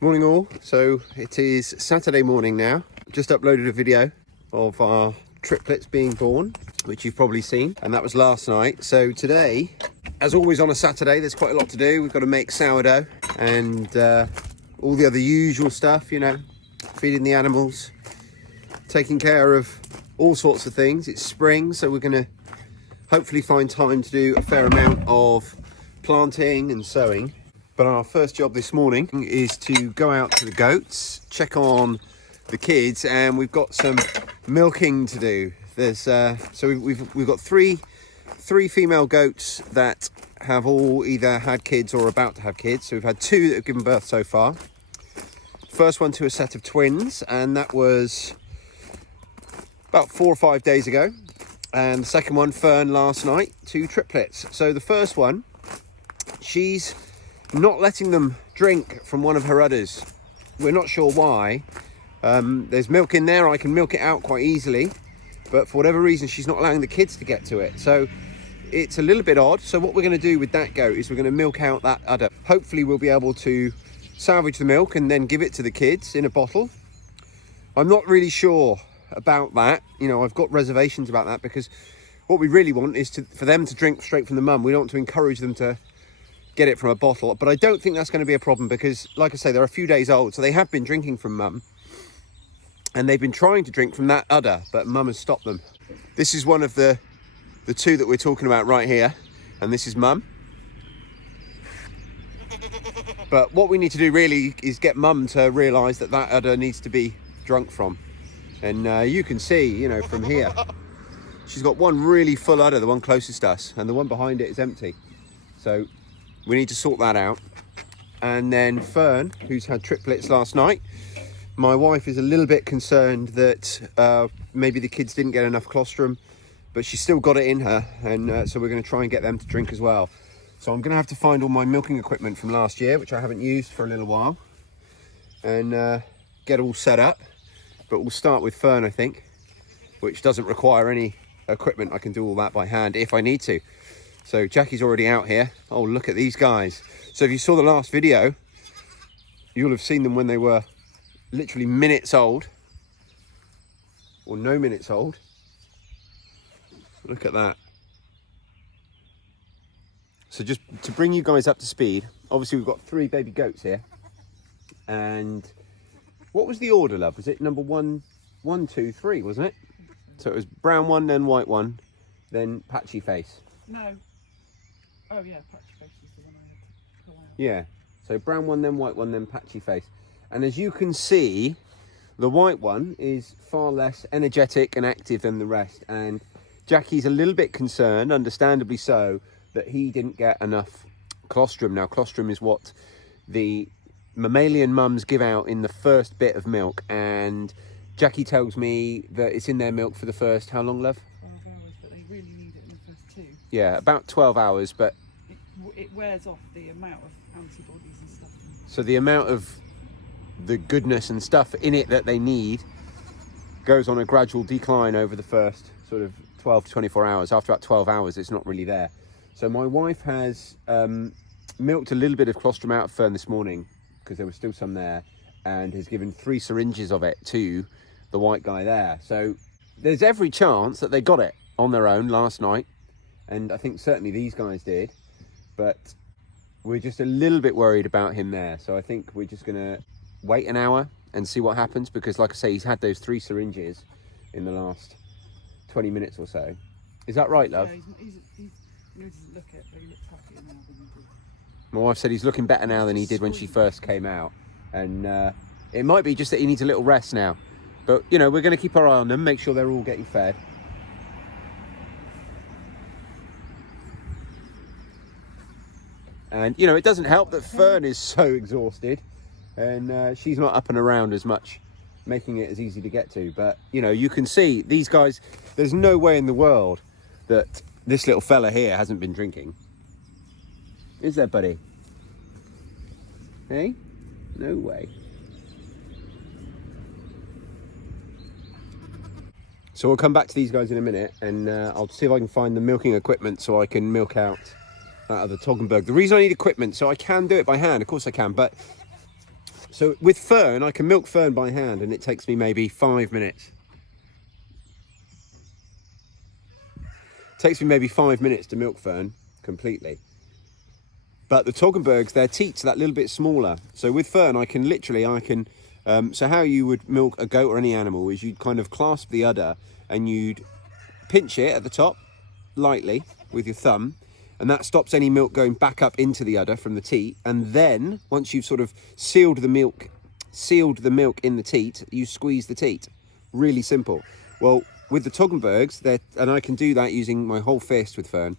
Morning all. So it is Saturday morning now. Just uploaded a video of our triplets being born, which you've probably seen, and that was last night. So today, as always on a Saturday, there's quite a lot to do. We've got to make sourdough and all the other usual stuff, you know, feeding the animals, taking care of all sorts of things. It's spring, so we're going to hopefully find time to do a fair amount of planting and sowing. But our first job this morning is to go out to the goats, check on the kids, and we've got some milking to do. There's so we've got three female goats that have all either had kids or are about to have kids. So we've had two that have given birth so far. First one to a set of twins, and that was about 4 or 5 days ago. And the second one, Fern, last night, 2 triplets. So the first one, she's not letting them drink from one of her udders. We're not sure why. There's milk in there, I can milk it out quite easily, but for whatever reason she's not allowing the kids to get to it. So it's a little bit odd. So what we're going to do with that goat is we're going to milk out that udder. Hopefully we'll be able to salvage the milk and then give it to the kids in a bottle. I'm not really sure about that. You know, I've got reservations about that, because what we really want is for them to drink straight from the mum. We don't want to encourage them to get it from a bottle, but I don't think that's going to be a problem, because like I say, they're a few days old, so they have been drinking from mum, and they've been trying to drink from that udder, but mum has stopped them. This is one of the two that we're talking about right here, and this is mum. But what we need to do really is get mum to realise that that udder needs to be drunk from. And you can see, you know, from here, she's got one really full udder, the one closest to us, and the one behind it is empty. So we need to sort that out. And then Fern, who's had triplets last night, my wife is a little bit concerned that maybe the kids didn't get enough colostrum, but she's still got it in her, and so we're going to try and get them to drink as well. So I'm going to have to find all my milking equipment from last year, which I haven't used for a little while, and get all set up. But we'll start with Fern, I think, which doesn't require any equipment. I can do all that by hand if I need to. So Jackie's already out here. Oh, look at these guys. So if you saw the last video, you'll have seen them when they were literally minutes old, or no minutes old. Look at that. So just to bring you guys up to speed, obviously we've got 3 baby goats here. And what was the order, love? Was it number 1, 2, 3, wasn't it? So it was brown one, then white one, then patchy face. No. Oh yeah, patchy face is the one I had to pull out. Yeah, so brown one, then white one, then patchy face. And as you can see, the white one is far less energetic and active than the rest. And Jackie's a little bit concerned, understandably so, that he didn't get enough colostrum. Now, colostrum is what the mammalian mums give out in the first bit of milk. And Jackie tells me that it's in their milk for the first, how long, love? 12 hours, but they really need it in the first 2. Yeah, about 12 hours, but it wears off the amount of antibodies and stuff. so the amount of the goodness and stuff in it that they need goes on a gradual decline over the first sort of 12 to 24 hours. After about 12 hours, it's not really there. So my wife has milked a little bit of colostrum out of Fern this morning, because there was still some there, and has given 3 syringes of it to the white guy there. So there's every chance that they got it on their own last night, and I think certainly these guys did, but we're just a little bit worried about him there. So I think we're just gonna wait an hour and see what happens, because like I say, he's had those 3 syringes in the last 20 minutes or so. Is that right, love? Yeah, he doesn't look it, but he looks happier now than he did. My wife said he's looking better now than he did when she first came out, and it might be just that he needs a little rest now. But you know, we're going to keep our eye on them, make sure they're all getting fed. And you know, it doesn't help that Fern is so exhausted, and she's not up and around as much, making it as easy to get to. But you know, you can see these guys, there's no way in the world that this little fella here hasn't been drinking. Is there, buddy? Hey? No way. So we'll come back to these guys in a minute, and I'll see if I can find the milking equipment so I can milk out that other Toggenburg. The reason I need equipment, so I can do it by hand, of course I can, but So with Fern, I can milk Fern by hand and it takes me maybe 5 minutes. Takes me maybe 5 minutes to milk Fern completely. But the Toggenburgs, their teats are that little bit smaller. So with Fern, I can, so how you would milk a goat or any animal is you'd kind of clasp the udder and you'd pinch it at the top lightly with your thumb, and that stops any milk going back up into the udder from the teat. And then once you've sort of sealed the milk in the teat, you squeeze the teat. Really simple. Well, with the Toggenburgs, and I can do that using my whole fist with Fern.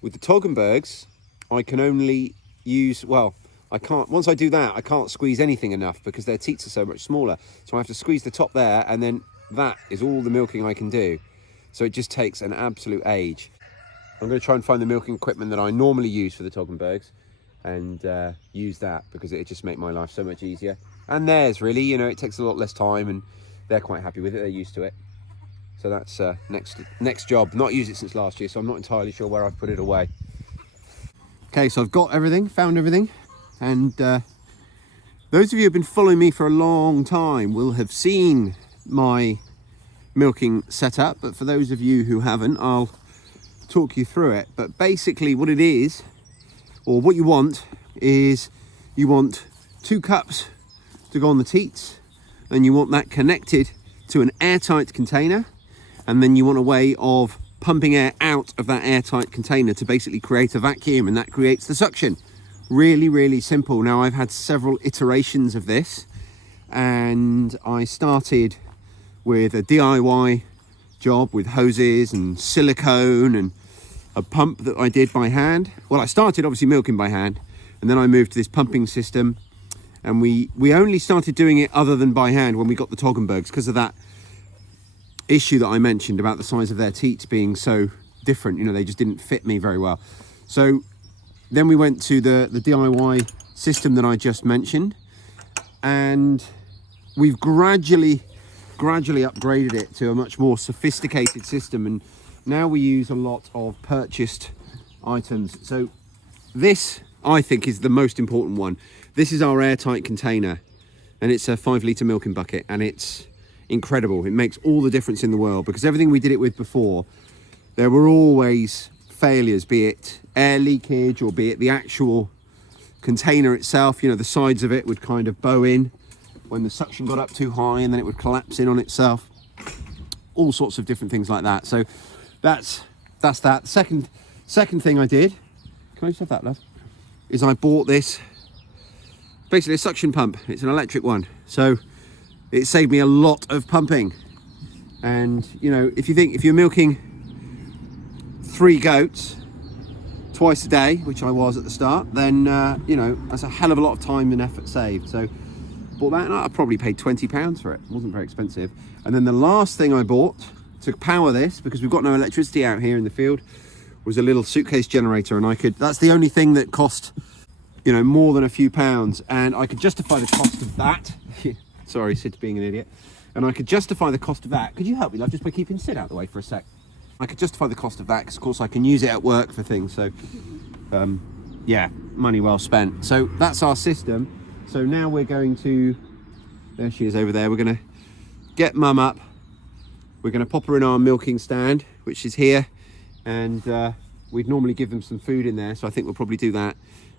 With the Toggenburgs, I can only use, well, I can't, once I do that, I can't squeeze anything enough because their teats are so much smaller. So I have to squeeze the top there, and then that is all the milking I can do. So it just takes an absolute age. I'm going to try and find the milking equipment that I normally use for the Toggenburgs and use that because it just makes my life so much easier. And theirs, really, you know, it takes a lot less time and they're quite happy with it. They're used to it. So that's next job. Not used it since last year, so I'm not entirely sure where I've put it away. Okay, so I've got everything, found everything. And those of you who have been following me for a long time will have seen my milking setup. But for those of you who haven't, I'll talk you through it. But basically what it is, or what you want, is you want 2 cups to go on the teats, and you want that connected to an airtight container, and then you want a way of pumping air out of that airtight container to basically create a vacuum, and that creates the suction. Really, really simple. Now, I've had several iterations of this, and I started with a DIY job with hoses and silicone and a pump that I did by hand. Well, I started obviously milking by hand, and then I moved to this pumping system, and we only started doing it other than by hand when we got the Toggenburgs because of that issue that I mentioned about the size of their teats being so different. You know, they just didn't fit me very well. So then we went to the DIY system that I just mentioned, and we've gradually upgraded it to a much more sophisticated system, and now we use a lot of purchased items. So this, I think, is the most important one. This is our airtight container, and it's a 5-litre milking bucket, and it's incredible. It makes all the difference in the world because everything we did it with before, there were always failures, be it air leakage or be it the actual container itself. You know, the sides of it would kind of bow in when the suction got up too high, and then it would collapse in on itself. All sorts of different things like that. So that's that. Second thing I did, can I just have that, love? Is I bought this, basically a suction pump. It's an electric one. So it saved me a lot of pumping. And you know, if you're milking 3 goats twice a day, which I was at the start, then you know, that's a hell of a lot of time and effort saved. So bought that, and I probably paid £20 for it. It wasn't very expensive. And then the last thing I bought to power this, because we've got no electricity out here in the field, was a little suitcase generator, and that's the only thing that cost, you know, more than a few pounds, and I could justify the cost of that. Sorry, Sid's being an idiot. And I could justify the cost of that. Could you help me, love, just by keeping Sid out of the way for a sec? I could justify the cost of that because, of course, I can use it at work for things. So, yeah, money well spent. So that's our system. So now we're going to, there she is over there. We're going to get Mum up. We're going to pop her in our milking stand, which is here. And we'd normally give them some food in there. So I think we'll probably do that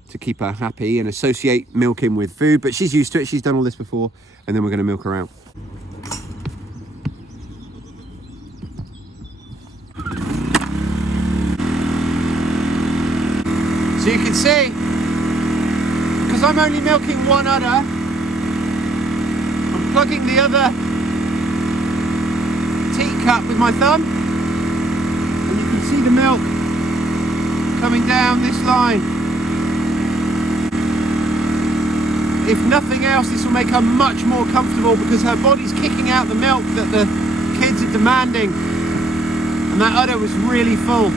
to keep her happy and associate milking with food. But she's used to it. She's done all this before. And then we're going to milk her out. So you can see, because I'm only milking one udder, I'm plugging the other teacup with my thumb, and you can see the milk coming down this line. If nothing else, this will make her much more comfortable because her body's kicking out the milk that the kids are demanding, and that udder was really full.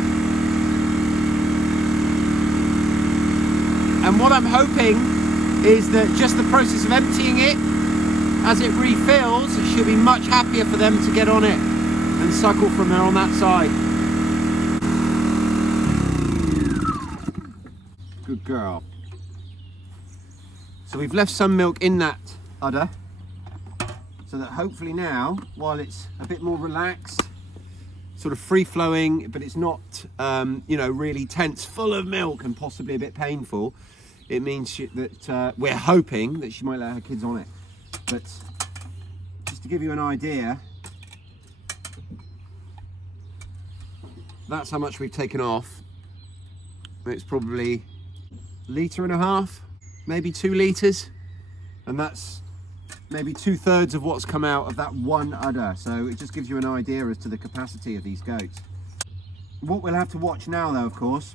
And what I'm hoping is that just the process of emptying it, as it refills, she'll be much happier for them to get on it and suckle from her on that side. Good girl. So we've left some milk in that udder, so that hopefully now, while it's a bit more relaxed, sort of free flowing, but it's not, you know, really tense, full of milk and possibly a bit painful, it means that we're hoping that she might let her kids on it. But just to give you an idea, that's how much we've taken off. It's probably 1.5 litres, maybe 2 litres, and that's maybe 2/3 of what's come out of that one udder. So it just gives you an idea as to the capacity of these goats. What we'll have to watch now though, of course,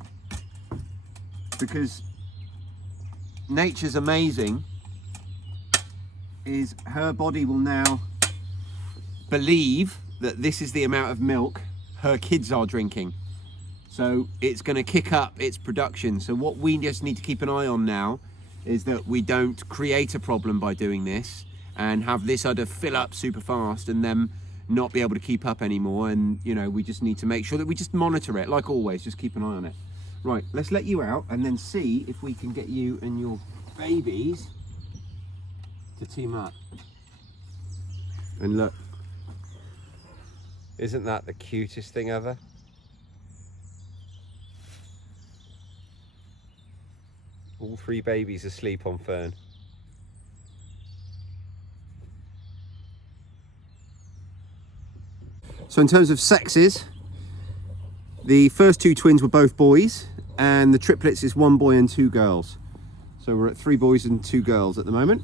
because nature's amazing, is her body will now believe that this is the amount of milk her kids are drinking. So it's going to kick up its production. So what we just need to keep an eye on now is that we don't create a problem by doing this and have this udder fill up super fast and then not be able to keep up anymore. And you know, we just need to make sure that we just monitor it, like always, just keep an eye on it. Right, let's let you out and then see if we can get you and your babies to team up. And look, isn't that the cutest thing ever? All 3 babies asleep on Fern. So in terms of sexes, the first 2 twins were both boys, and the triplets is 1 boy and 2 girls. So we're at 3 boys and 2 girls at the moment.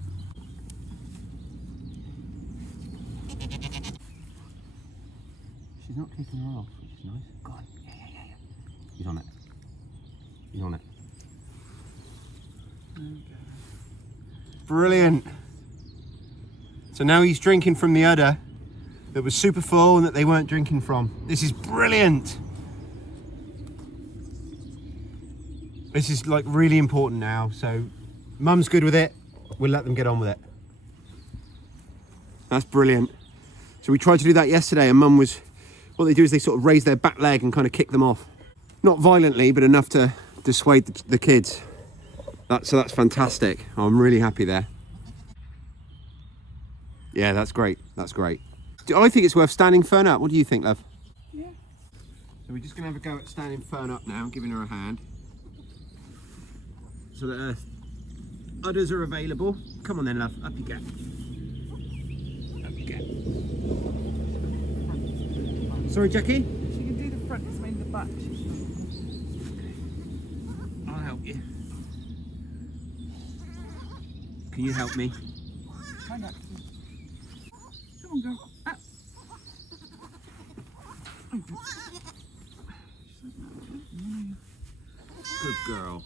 She's not kicking her off, which is nice. Go on. Yeah. He's on it. He's on it. Brilliant. So now he's drinking from the udder that was super full and that they weren't drinking from. This is brilliant. This is like really important now. So Mum's good with it. We'll let them get on with it. That's brilliant. So we tried to do that yesterday and Mum was, what they do is they sort of raise their back leg and kind of kick them off. Not violently, but enough to dissuade the kids. So that's fantastic. I'm really happy there. Yeah, that's great. That's great. I think it's worth standing Fern up. What do you think, love? Yeah. So we're just going to have a go at standing Fern up now, giving her a hand. So that her udders are available. Come on then, love. Up you go. Up you go. Sorry, Jackie? She can do the front, it's mainly the back. I'll help you. Can you help me? Come on, girl. Up. Good girl.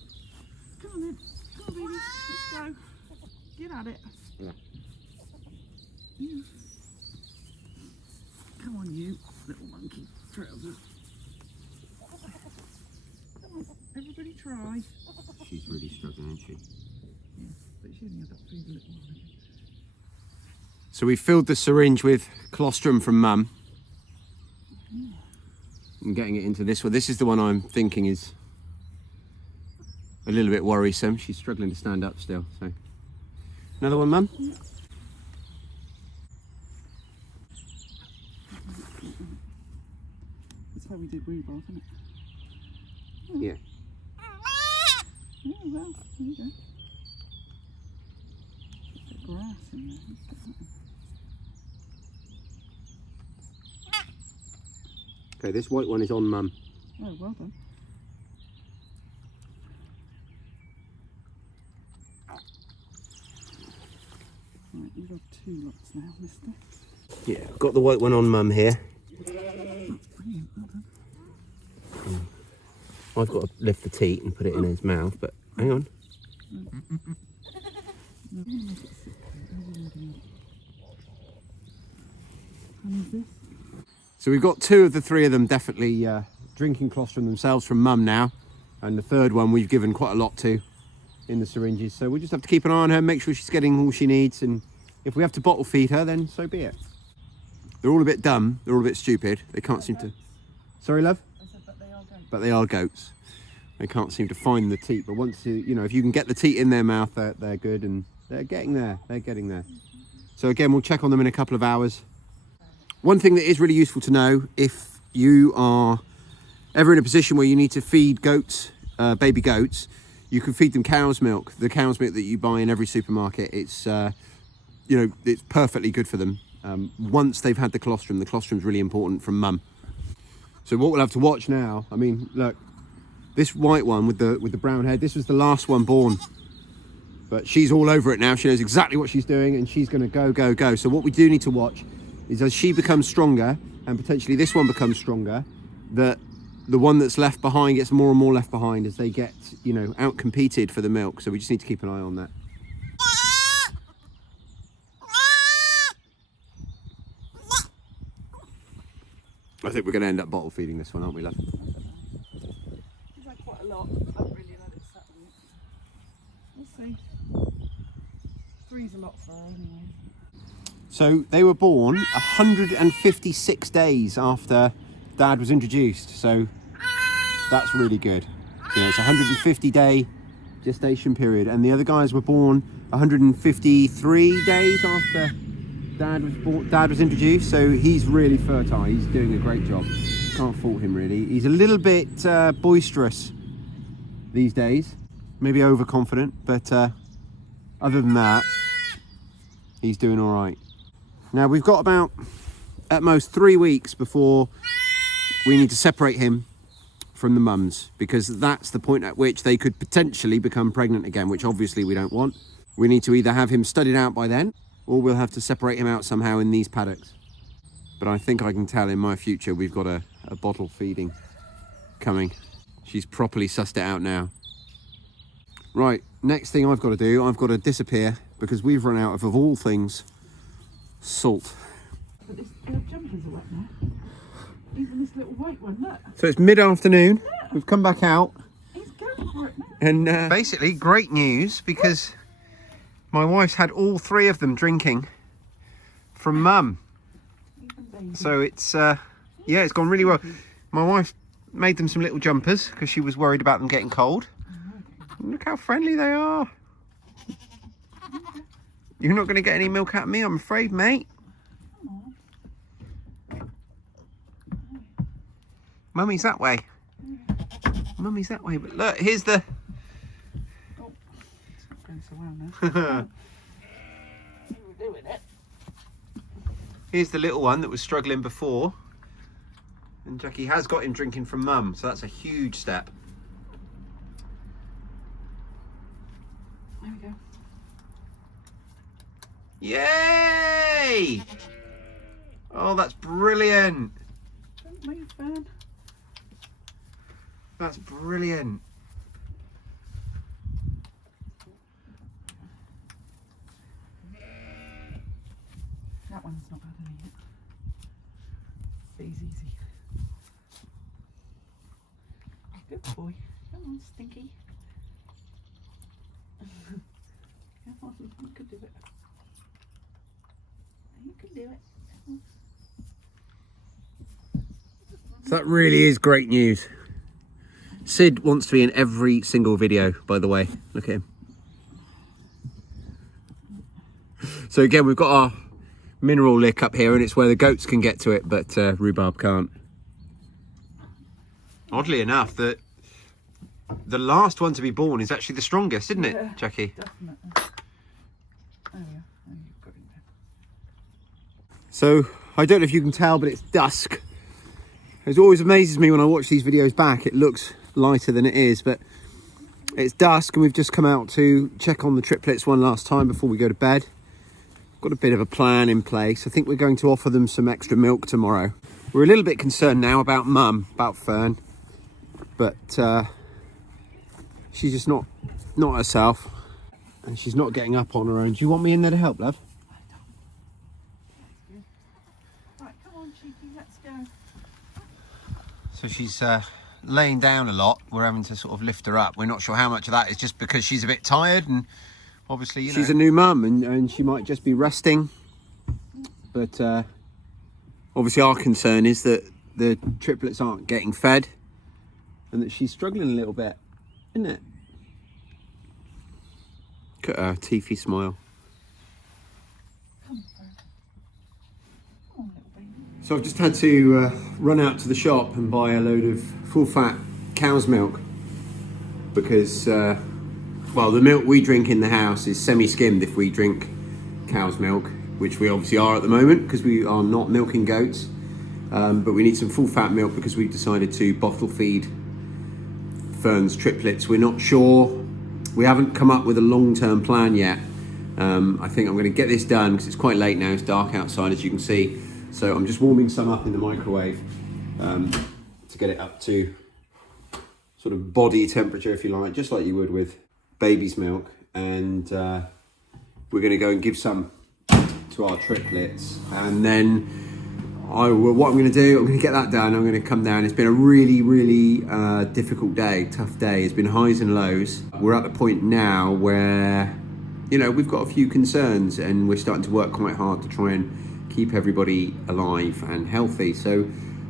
Come on then. Come on, baby. Let's go. Get at it. Yeah. Yeah. Come on, you little monkey trousers. Come on, everybody try. She's really struggling, isn't she? Yeah, but she only had that food a little while. So we filled the syringe with colostrum from Mum. I'm getting it into this one. This is the one I'm thinking is a little bit worrisome. She's struggling to stand up still. So another one, Mum? Yeah. That's how we did rhubarb, isn't it? Yeah. Oh, well, there you go. Bit of grass in there. Let's get that in. Okay, this white one is on Mum. Oh, well done. Right, you've got 2 lots now, mister. Yeah, I've got the white one on Mum here. Brilliant, well done. I've got to lift the teat and put it in his mouth, but hang on. So we've got 2 of the 3 of them definitely drinking colostrum themselves from Mum now, and the 3rd one we've given quite a lot to in the syringes. So we just have to keep an eye on her, make sure she's getting all she needs, and if we have to bottle feed her, then so be it. They're all a bit dumb, they're all a bit stupid. They can't seem to... Sorry, love? I said, but they are goats. But they are goats. They can't seem to find the teat, but once you know, if you can get the teat in their mouth, they're good, and They're getting there. They're getting there. So again, we'll check on them in a couple of hours. One thing that is really useful to know, if you are ever in a position where you need to feed goats, baby goats, you can feed them cow's milk. The cow's milk that you buy in every supermarket, it's you know, it's perfectly good for them. Once they've had the colostrum is really important from mum. So what we'll have to watch now, I mean, look, this white one with the brown head, this was the last one born. But she's all over it now. She knows exactly what she's doing, and she's going to go, go, go. So what we do need to watch is, as she becomes stronger, and potentially this one becomes stronger, that the one that's left behind gets more and more left behind as they get, you know, out-competed for the milk. So we just need to keep an eye on that. I think we're going to end up bottle feeding this one, aren't we, love? He's had quite a lot. I haven't really let it settle yet. We'll see. 3's a lot for her anyway. So they were born 156 days after Dad was introduced. So that's really good. You know, it's a 150-day gestation period, and the other guys were born 153 days after Dad was introduced. So he's really fertile. He's doing a great job. Can't fault him really. He's a little bit boisterous these days, maybe overconfident, but other than that, he's doing all right. Now we've got about at most 3 weeks before we need to separate him from the mums, because that's the point at which they could potentially become pregnant again, which obviously we don't want. We need to either have him studied out by then, or we'll have to separate him out somehow in these paddocks. But I think I can tell in my future we've got a bottle feeding coming. She's properly sussed it out now. Right, next thing I've got to do, I've got to disappear because we've run out of all things, salt. But their jumpers are wet now. Even this little white one, look. So it's mid-afternoon, we've come back out. He's going for it now. And basically, great news, because my wife's had all 3 of them drinking from mum. So it's, yeah, it's gone really well. My wife made them some little jumpers because she was worried about them getting cold. Look how friendly they are. You're not going to get any milk out of me, I'm afraid, mate. Mummy's that way. Mummy's that way. But look, here's the... Oh, it's not going so well now. We're doing it. Here's the little one that was struggling before. And Jackie has got him drinking from mum, so that's a huge step. There we go. Yay! Oh, that's brilliant. Don't move, Fern. That's brilliant. That one's not had any yet. But he's easy. Good boy. Come on, Stinky. Come on, you can do it. You can do it. So that really is great news. Sid wants to be in every single video, by the way. Look at him. So again, we've got our mineral lick up here, and it's where the goats can get to it, but Rhubarb can't. Oddly enough, the last one to be born is actually the strongest, isn't it, Yeah, Jackie? definitely. There we are. Oh, you've got it there. So, I don't know if you can tell, but it's dusk. It always amazes me when I watch these videos back. It looks lighter than it is, but it's dusk, and we've just come out to check on the triplets one last time before we go to bed. Got a bit of a plan in place. I think we're going to offer them some extra milk tomorrow. We're a little bit concerned now about mum, about Fern, but she's just not herself, and she's not getting up on her own. Do you want me in there to help, love? I don't. Right, come on, Cheeky, let's go. So she's laying down a lot. We're having to sort of lift her up. We're not sure how much of that is just because she's a bit tired, and obviously, you know, she's a new mum, and she might just be resting. But obviously our concern is that the triplets aren't getting fed, and that she's struggling a little bit, isn't it? Look at her teethy smile. Come on, Fern. Come on, little baby. So I've just had to run out to the shop and buy a load of full fat cow's milk because, well, the milk we drink in the house is semi-skimmed if we drink cow's milk, which we obviously are at the moment because we are not milking goats. But we need some full fat milk because we've decided to bottle feed Fern's triplets. We're not sure, we haven't come up with a long-term plan yet. I think I'm going to get this done because it's quite late now, it's dark outside as you can see. So I'm just warming some up in the microwave to get it up to sort of body temperature, if you like, just like you would with baby's milk. And we're going to go and give some to our triplets. And then what I'm going to do, I'm going to get that done. I'm going to come down. It's been a really, really difficult day, tough day. It's been highs and lows. We're at the point now where, you know, we've got a few concerns and we're starting to work quite hard to try and keep everybody alive and healthy. So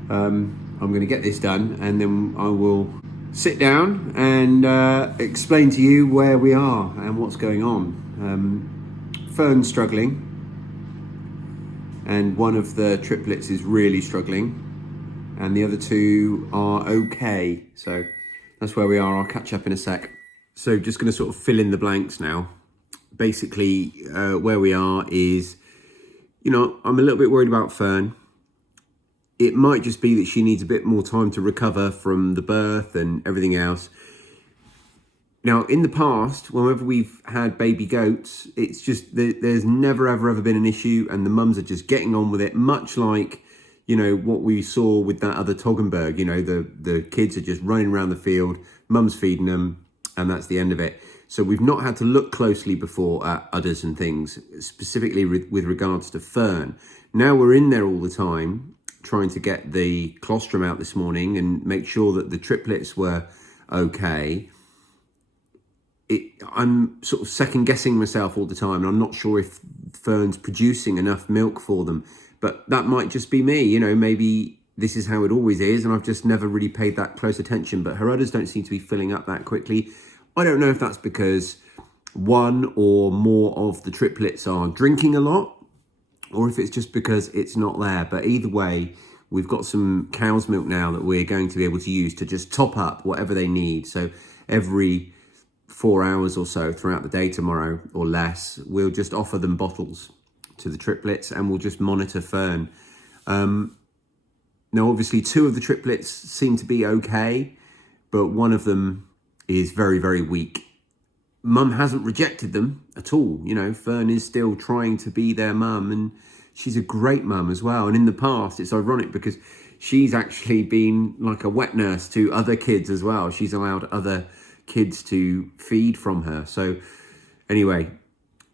I'm going to get this done and then I will sit down and explain to you where we are and what's going on. Fern's struggling. And one of the triplets is really struggling and the other two are okay. So that's where we are. I'll catch up in a sec. So just going to sort of fill in the blanks now. Basically, where we are is, you know, I'm a little bit worried about Fern. It might just be that she needs a bit more time to recover from the birth and everything else. Now, in the past, whenever we've had baby goats, it's just, there's never, ever been an issue and the mums are just getting on with it, much like, you know, what we saw with that other Toggenburg. You know, the kids are just running around the field, mum's feeding them, and that's the end of it. So we've not had to look closely before at udders and things, specifically with regards to Fern. Now we're in there all the time, trying to get the colostrum out this morning and make sure that the triplets were okay. I'm sort of second guessing myself all the time and I'm not sure if Fern's producing enough milk for them, but that might just be me, you know, maybe this is how it always is and I've just never really paid that close attention, but her udders don't seem to be filling up that quickly. I don't know if that's because one or more of the triplets are drinking a lot or if it's just because it's not there, but either way, we've got some cow's milk now that we're going to be able to use to just top up whatever they need. So every 4 hours or so throughout the day tomorrow or less, we'll just offer them bottles to the triplets and we'll just monitor Fern. Now, obviously, two of the triplets seem to be okay, but one of them is very, very weak. Mum hasn't rejected them at all. You know, Fern is still trying to be their mum and she's a great mum as well. And in the past, it's ironic because she's actually been like a wet nurse to other kids as well. She's allowed other kids to feed from her. So anyway,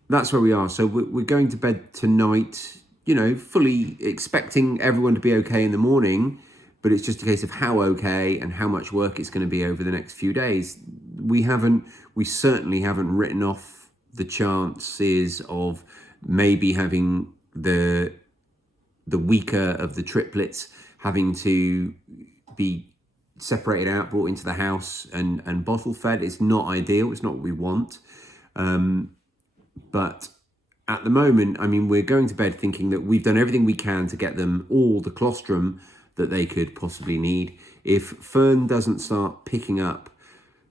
that's where we are. So we're going to bed tonight, you know, fully expecting everyone to be okay in the morning, but it's just a case of how okay and how much work it's going to be over the next few days. We certainly haven't written off the chances of maybe having the weaker of the triplets having to be separated out, brought into the house and bottle fed. It's not ideal. It's not what we want. But at the moment, I mean, we're going to bed thinking that we've done everything we can to get them all the colostrum that they could possibly need. If Fern doesn't start picking up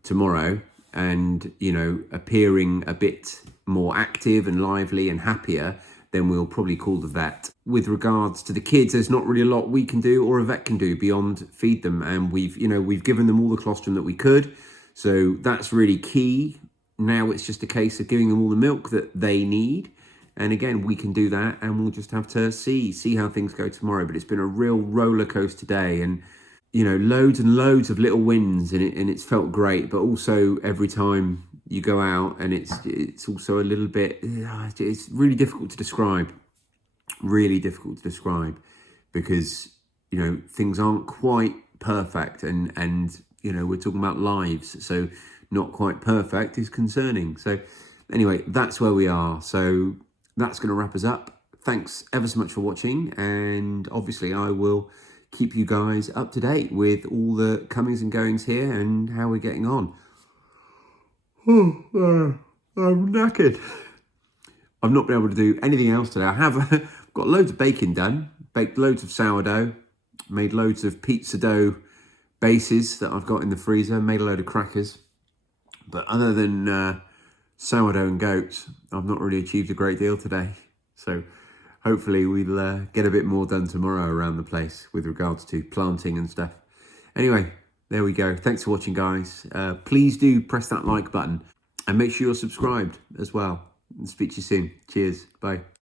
tomorrow and, you know, appearing a bit more active and lively and happier, then we'll probably call the vet. With regards to the kids, there's not really a lot we can do or a vet can do beyond feed them. And we've given them all the colostrum that we could. So that's really key. Now it's just a case of giving them all the milk that they need. And again, we can do that and we'll just have to see how things go tomorrow. But it's been a real roller coaster day and, you know, loads and loads of little wins and it's felt great. But also every time you go out and it's also a little bit, it's really difficult to describe. Really difficult to describe because, you know, things aren't quite perfect and you know, we're talking about lives. So not quite perfect is concerning. So anyway, that's where we are. So that's going to wrap us up. Thanks ever so much for watching. And obviously I will keep you guys up to date with all the comings and goings here and how we're getting on. I'm knackered. I've not been able to do anything else today. I have got loads of baking done, baked loads of sourdough, made loads of pizza dough bases that I've got in the freezer, made a load of crackers. But other than sourdough and goats, I've not really achieved a great deal today. So hopefully we'll get a bit more done tomorrow around the place with regards to planting and stuff. Anyway, there we go. Thanks for watching, guys. Please do press that like button and make sure you're subscribed as well. And speak to you soon. Cheers. Bye.